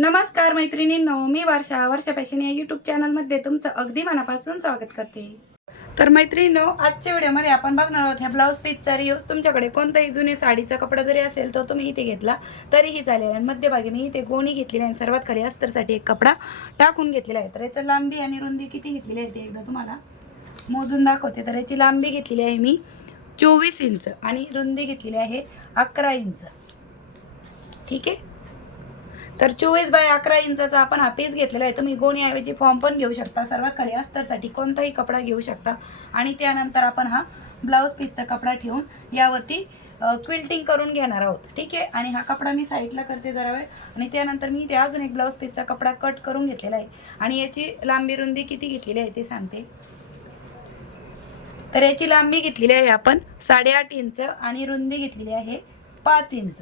नमस्कार मैत्रिणींनो मी वर्षा वर्षा फॅशन या युट्यूब चॅनलमध्ये तुमचं अगदी मनापासून स्वागत करते. तर मैत्रिणींनो आजच्या व्हिडिओमध्ये आपण बघणार आहोत ह्या ब्लाऊज पीसचा रियूज तुमच्याकडे कोणताही जुने साडीचा कपडा जरी असेल तर तुम्ही इथे घेतला तरीही चालेल. आणि मध्यभागी मी इथे गोणी घेतलेली आहे सर्वात खाली अस्तरसाठी एक कपडा टाकून घेतलेला आहे. तर याचं लांबी आणि रुंदी किती घेतलेली आहे ते एकदा तुम्हाला मोजून दाखवते. तर याची लांबी घेतलेली आहे मी चोवीस इंच आणि रुंदी घेतलेली आहे अकरा इंच. ठीक आहे? तर चोवीस बाय अकरा इंचाचा आपण हा पीस घेतलेला आहे. तुम्ही गोणीऐवजी फॉर्म पण घेऊ शकता. सर्वात खाली अस्तरसाठी कोणताही कपडा घेऊ शकता. आणि त्यानंतर आपण हा ब्लाऊज पीसचा कपडा ठेवून यावरती क्विल्टिंग करून घेणार आहोत. ठीक आहे? आणि हा कपडा मी साईडला करते जरा वेळ. आणि त्यानंतर मी ते अजून एक ब्लाऊज पीसचा कपडा कट करून घेतलेला आहे. आणि याची लांबी रुंदी किती घेतलेली आहे ते सांगते. तर याची लांबी घेतलेली आहे आपण साडेआठ इंच आणि रुंदी घेतलेली आहे पाच इंच.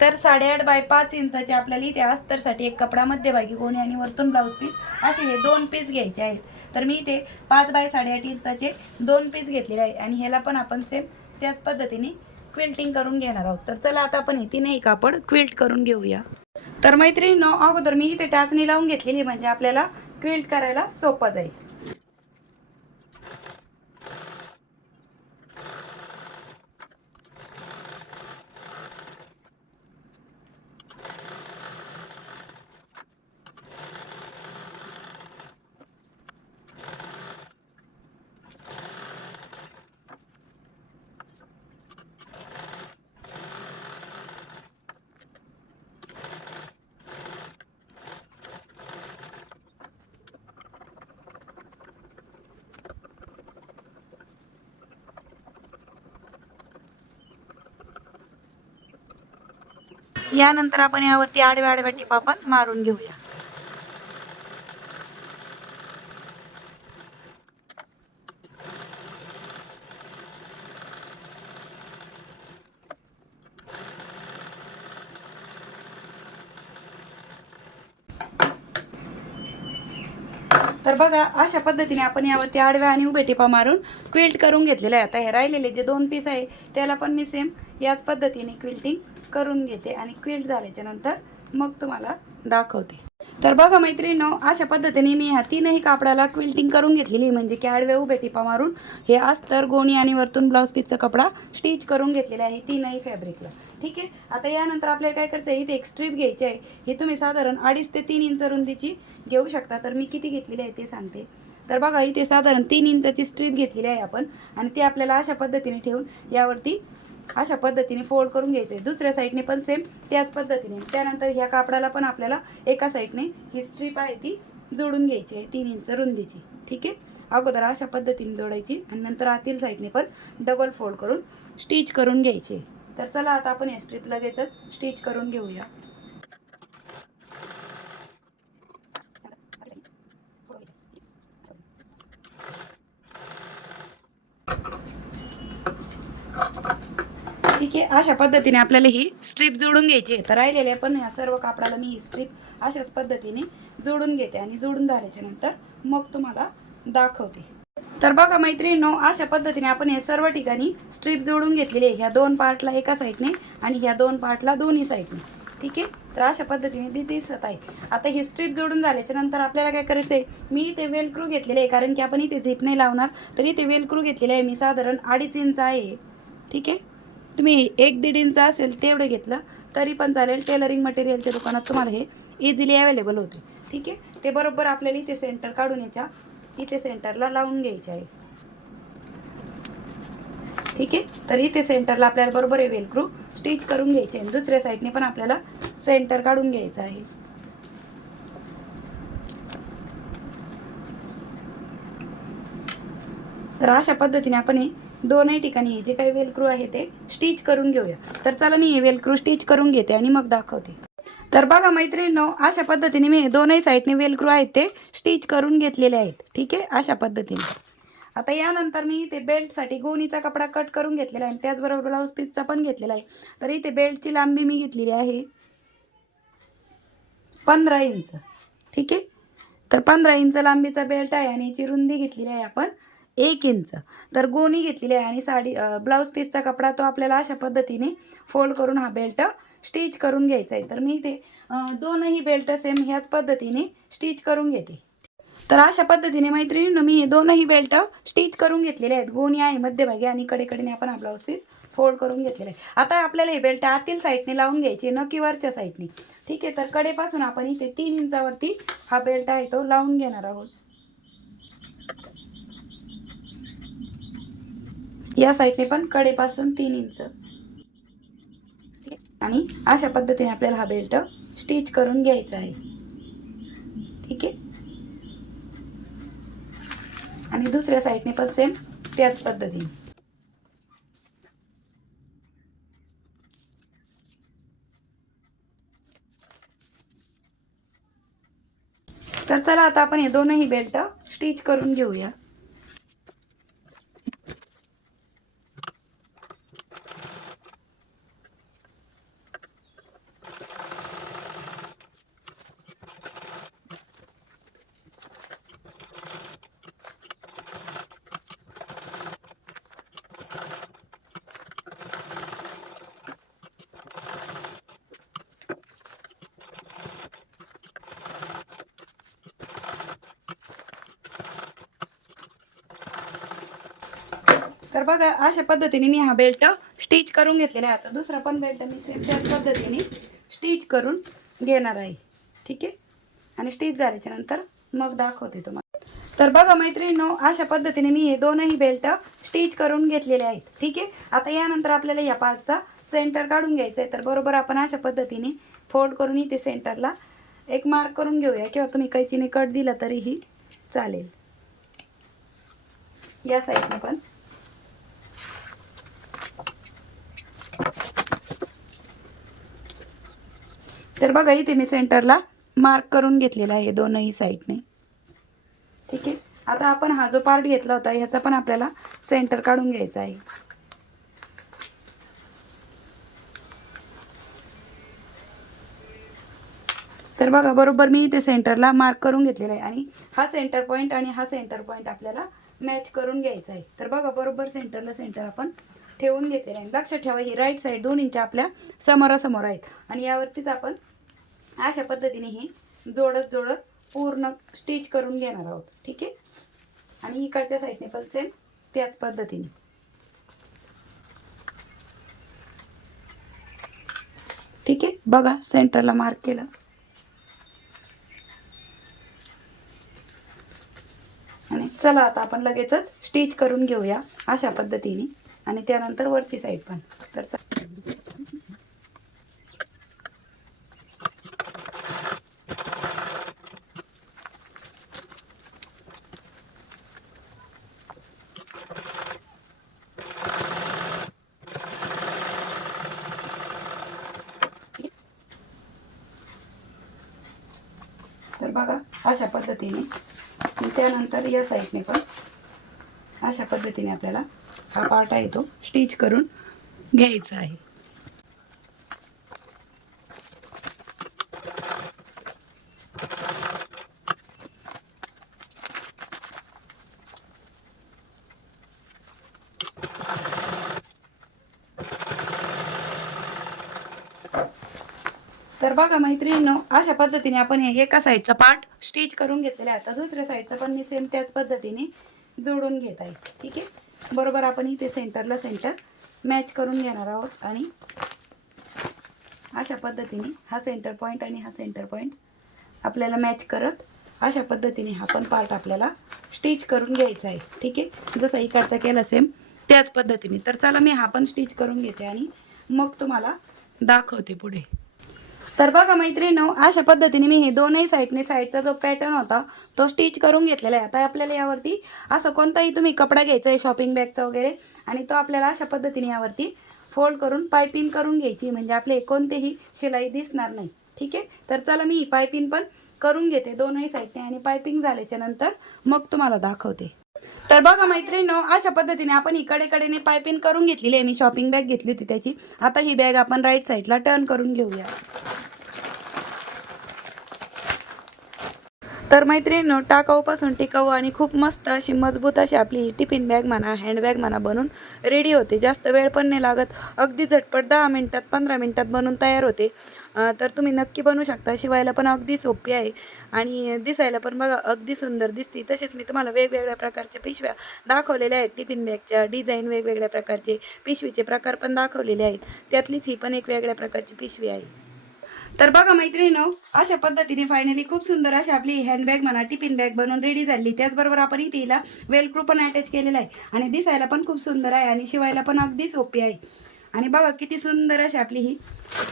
तर साडेआठ बाय पाच इंचाचे आपल्याला इथे अस्तरसाठी एक कपडा मध्यभागी गोणी आणि वरतून ब्लाऊज पीस असे हे दोन पीस घ्यायचे आहेत. तर मी इथे पाच बाय साडेआठ इंचाचे दोन पीस घेतलेले आहे आणि ह्याला पण आपण सेम त्याच पद्धतीने क्विल्टिंग करून घेणार आहोत. तर चला आता आपण हे तीनही कापड क्विल्ट करून घेऊया. तर मैत्रिणी अगोदर मी इथे टाचणी लावून घेतलेली म्हणजे आपल्याला क्विल्ट करायला सोपं जाईल. यानंतर आपण यावरती आडव्या आडव्या टिपा पण मारून घेऊया. तर बघा अशा पद्धतीने आपण यावरती आडव्या आणि उभे टिपा मारून क्विल्ट करून घेतलेलं आहे आता हे राहिलेले जे दोन पीस आहे त्याला पण मी सेम याच पद्धतीने क्विल्टिंग करून घेते आणि क्विल्ट झाल्याच्यानंतर मग तुम्हाला दाखवते. तर बघा मैत्रिणीनो अशा पद्धतीने मी ह्या तीनही कापडाला क्विल्टिंग करून घेतलेली आहे. म्हणजे की आडव्या उभे टिपा मारून हे अस्तर गोणी आणि वरतून ब्लाऊज पीसचा कपडा स्टिच करून घेतलेला आहे. तीनही फॅब्रिकला ठीक आहे? आता यानंतर आपल्याला काय करायचं आहे इथे एक स्ट्रीप घ्यायची आहे. हे तुम्ही साधारण अडीच ते तीन इंच रुंदीची घेऊ शकता. तर मी किती घेतलेली आहे ते सांगते. तर बघा इथे साधारण तीन इंचाची स्ट्रीप घेतलेली आहे आपण. आणि ती आपल्याला अशा पद्धतीने ठेवून यावरती अशा पद्धतीने फोल्ड करून घ्यायचं आहे दुसऱ्या साईडने पण सेम त्याच पद्धतीने. त्यानंतर ह्या कापडाला पण आपल्याला एका साईडने ही स्ट्रीप आहे ती जोडून घ्यायची आहे तीन इंच रुंदीची. ठीक आहे? अगोदर अशा पद्धतीने जोडायची आणि नंतर आतील साईडने पण डबल फोल्ड करून स्टिच करून घ्यायची आहे. तर चला आता आपण या स्ट्रीप लगेचच स्टिच करून घेऊया. ठीक आहे अशा पद्धतीने आपल्याला ही स्ट्रीप जोडून घ्यायची आहे. तर राहिलेले पण या सर्व कापडाला मी ही स्ट्रीप अशाच पद्धतीने जोडून घेते आणि जोडून झाल्याच्यानंतर मग तुम्हाला दाखवते. तर बघा मैत्रिणींनो अशा पद्धतीने आपण हे सर्व ठिकाणी स्ट्रीप जोडून घेतलेली आहे. ह्या दोन पार्टला एका साईडने आणि ह्या दोन पार्टला दोन्ही साईडने ठीक आहे? तर अशा पद्धतीने ती दिसत आहे. आता ही स्ट्रीप जोडून झाल्याच्यानंतर आपल्याला काय करायचं आहे मी इथे वेलक्रू घेतलेले आहे कारण की आपण इथे झिप नाही लावणार. तर इथे वेलक्रू घेतलेले आहे. मी साधारण अडीच इंच आहे. ठीक आहे? तुम्ही एक दीड इंच असेल तेवढं घेतलं तरी पण चालेल. टेलरिंग मटेरियलच्या दुकानात तुम्हाला हे इझिली अवेलेबल होते. ठीक आहे? ते बरोबर आपल्याला इथे सेंटर काढून याच्या इथे सेंटरला लावून घ्यायचे आहे. ठीक आहे? तर इथे सेंटरला आपल्याला बरोबर आहे वेलक्रू स्टिच करून घ्यायचे आहे. दुसऱ्या साईडने पण आपल्याला सेंटर काढून घ्यायचं आहे. तर अशा पद्धतीने आपण हे दोनही ठिकाणी हे जे काही वेलक्रू आहे ते स्टिच करून घेऊया. तर चला मी हे वेलक्रू स्टिच करून घेते आणि मग दाखवते. तर बघा मैत्रिणींनो अशा पद्धतीने मी दोनही साईडने वेलक्रू आहेत ते स्टिच करून घेतलेले आहेत. ठीक आहे? अशा पद्धतीने. आता यानंतर मी इथे बेल्टसाठी गोणीचा कपडा कट करून घेतलेला आहे आणि त्याचबरोबर ब्लाऊज पीसचा पण घेतलेला आहे. तर इथे बेल्टची लांबी मी घेतलेली आहे पंधरा इंच. ठीक आहे? तर पंधरा इंच लांबीचा बेल्ट आहे आणि याची रुंदी घेतलेली आहे आपण एक इंच. तर गोणी घेतलेली आहे आणि साडी ब्लाऊज पीसचा कपडा तो आपल्याला अशा पद्धतीने फोल्ड करून हा बेल्ट स्टिच करून घ्यायचं आहे तर मी इथे दोनही बेल्ट सेम ह्याच पद्धतीने स्टिच करून घेते. तर अशा पद्धतीने मैत्रिणीनं मी हे दोनही बेल्ट स्टिच करून घेतलेले आहेत. गोणी आहे मध्यभागी आणि कडेकडेने आपण हा ब्लाऊज पीस फोल्ड करून घेतलेला आहे. आता आपल्याला हे बेल्ट आतील साईडने लावून घ्यायचे न की वरच्या साईडने ठीक आहे तर कडेपासून आपण इथे तीन इंचावरती हा बेल्ट आहे तो लावून घेणार आहोत. या साईडने पण कडेपासून तीन इंच. आणि अशा पद्धतीने आपल्याला हा बेल्ट स्टिच करून घ्यायचा आहे. ठीक आहे? आणि दुसऱ्या साईडने पण सेम त्याच पद्धतीने. तर चला आता आपण हे दोनही बेल्ट स्टिच करून घेऊया. तर बघा अशा पद्धतीने मी हा बेल्ट स्टिच करून घेतलेला आहे. आता दुसरा पण बेल्ट मी सेम त्याच पद्धतीने स्टिच करून घेणार आहे. ठीक आहे? आणि स्टिच झाल्याच्यानंतर मग दाखवते तुम्हाला. तर बघा मैत्रिणींनो अशा पद्धतीने मी हे दोनही बेल्ट स्टिच करून घेतलेले आहेत. ठीक आहे? आता यानंतर आपल्याला या पार्टचा सेंटर काढून घ्यायचा आहे. तर बरोबर आपण अशा पद्धतीने फोल्ड करून इथे सेंटरला एक मार्क करून घेऊया. किंवा तुम्ही कैचीने कट दिला तरीही चालेल. या साईडने पण. तर बघा इथे मी सेंटरला मार्क करून घेतलेला आहे दोनही साईडने. ठीक आहे? आता आपण हा जो पार्ट घेतला होता ह्याचा पण आपल्याला सेंटर काढून घ्यायचा आहे. तर बघा बरोबर मी इथे सेंटरला मार्क करून घेतलेला आहे आणि हा सेंटर पॉईंट आणि हा सेंटर पॉईंट आपल्याला मॅच करून घ्यायचा आहे. तर बघा बरोबर सेंटरला सेंटर आपण ठेवून घेतलेलं आहे. लक्षात ठेवा ही राईट साईड दोन इंच आपल्या समोरासमोर आहेत आणि यावरतीच आपण अशा पद्धतीने हे जोडत जोडत पूर्ण स्टिच करून घेणार आहोत. ठीक आहे? आणि इकडच्या साईडने पण सेम त्याच पद्धतीने. ठीक आहे? बघा सेंटरला मार्क केलं. आणि चला आता आपण लगेचच स्टिच करून घेऊया अशा पद्धतीने. आणि त्यानंतर वरची साईड पण. तर बघा अशा पद्धतीने. त्यानंतर या साईडने पण अशा पद्धतीने आपल्याला हा पार्ट आहे तो स्टिच करून घ्यायचा आहे. तर बघा मैत्रिणींनो अशा पद्धतीने आपण हे एका साईडचा पार्ट स्टिच करून घेतलेला आहे. आता दुसऱ्या साईडचा पण मी सेम त्याच पद्धतीने जोडून घेत आहे. ठीक आहे? बरोबर आपण इथे सेंटरला सेंटर मॅच करून घेणार आहोत आणि अशा पद्धतीने हा सेंटर पॉईंट आणि हा सेंटर पॉईंट आपल्याला मॅच करत अशा पद्धतीने हा पण पार्ट आपल्याला स्टिच करून घ्यायचा आहे. ठीक आहे? जसा इकडचा केला सेम त्याच पद्धतीने. तर चला मी हा पण स्टिच करून घेते आणि मग तुम्हाला दाखवते पुढे. तर बघा मैत्रिणी अशा पद्धतीने मी हे दोनही साईडने साईडचा जो पॅटर्न होता तो स्टिच करून घेतलेला आहे. आता आपल्याला यावरती असं कोणताही तुम्ही कपडा घ्यायचा आहे शॉपिंग बॅगचा वगैरे आणि तो आपल्याला अशा पद्धतीने यावरती फोल्ड करून पायपिंग करून घ्यायची म्हणजे आपले कोणतेही शिलाई दिसणार नाही. ठीक आहे? तर चला मी ही पायपिंग पण करून घेते दोनही साईडने आणि पायपिंग झाल्याच्यानंतर मग तुम्हाला दाखवते. तर बघा मैत्रिणी अशा पद्धतीने आपण इकडे कडेने पायपिंग करून घेतलेली आहे. मी शॉपिंग बॅग घेतली होती त्याची. आता ही बॅग आपण राईट साईडला टर्न करून घेऊया. तर मैत्रिणीनो टाकाऊपासून टिकाऊ आणि खूप मस्त अशी मजबूत अशी आपली टिफिन बॅग म्हणा हँडबॅग म्हणा बनून रेडी होते. जास्त वेळ पण नाही लागत. अगदी झटपट दहा मिनटात पंधरा मिनटात बनून तयार होते. तर तुम्ही नक्की बनवू शकता. शिवायला पण अगदी सोपी आहे. आणि दिसायला पण बघा अगदी सुंदर दिसते. तसेच मी तुम्हाला वेगवेगळ्या प्रकारच्या पिशव्या दाखवलेल्या आहेत. टिफिन बॅगच्या डिझाईन वेगवेगळ्या प्रकारचे पिशवीचे प्रकार पण दाखवलेले आहेत. त्यातलीच ही पण एक वेगळ्या प्रकारची पिशवी आहे. तर बघा मैत्रिणी अशा पद्धतीने फायनली खूप सुंदर अशी आपली हँडबॅग म्हणा टिफिन बॅग बनवून रेडी झाली. त्याचबरोबर आपण इथे हिला वेलक्रू पण अटॅच केलेला आहे. आणि दिसायला पण खूप सुंदर आहे आणि शिवायला पण अगदी सोपी आहे. आणि बघा किती सुंदर अशी आपली ही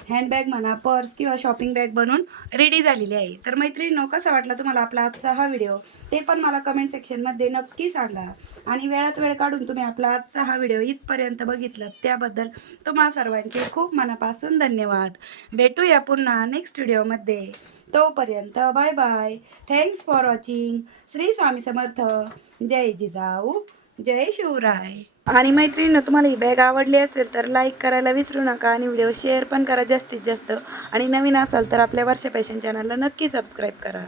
हँडबॅग म्हणा पर्स किंवा शॉपिंग बॅग बनवून रेडी झालेली आहे. तर मैत्रिणीनो कसा वाटला तुम्हाला आपला आजचा हा व्हिडिओ ते पण मला कमेंट सेक्शनमध्ये नक्की सांगा. आणि वेळात वेळ काढून तुम्ही आपला आजचा हा व्हिडिओ इथपर्यंत बघितला त्याबद्दल तुम्हा सर्वांचे खूप मनापासून धन्यवाद. भेटूया पुन्हा नेक्स्ट व्हिडिओमध्ये तोपर्यंत bye bye thanks for watching Shri Swami Samarth. जय जिजाऊ. जय शिवराय. आणि मैत्रिणीनं तुम्हाला ही बॅग आवडली असेल तर लाईक करायला विसरू नका आणि व्हिडिओ शेअर पण करा जास्तीत जास्त. आणि नवीन असाल तर आपल्या वर्षा पॅशन चॅनलला नक्की सबस्क्राईब करा.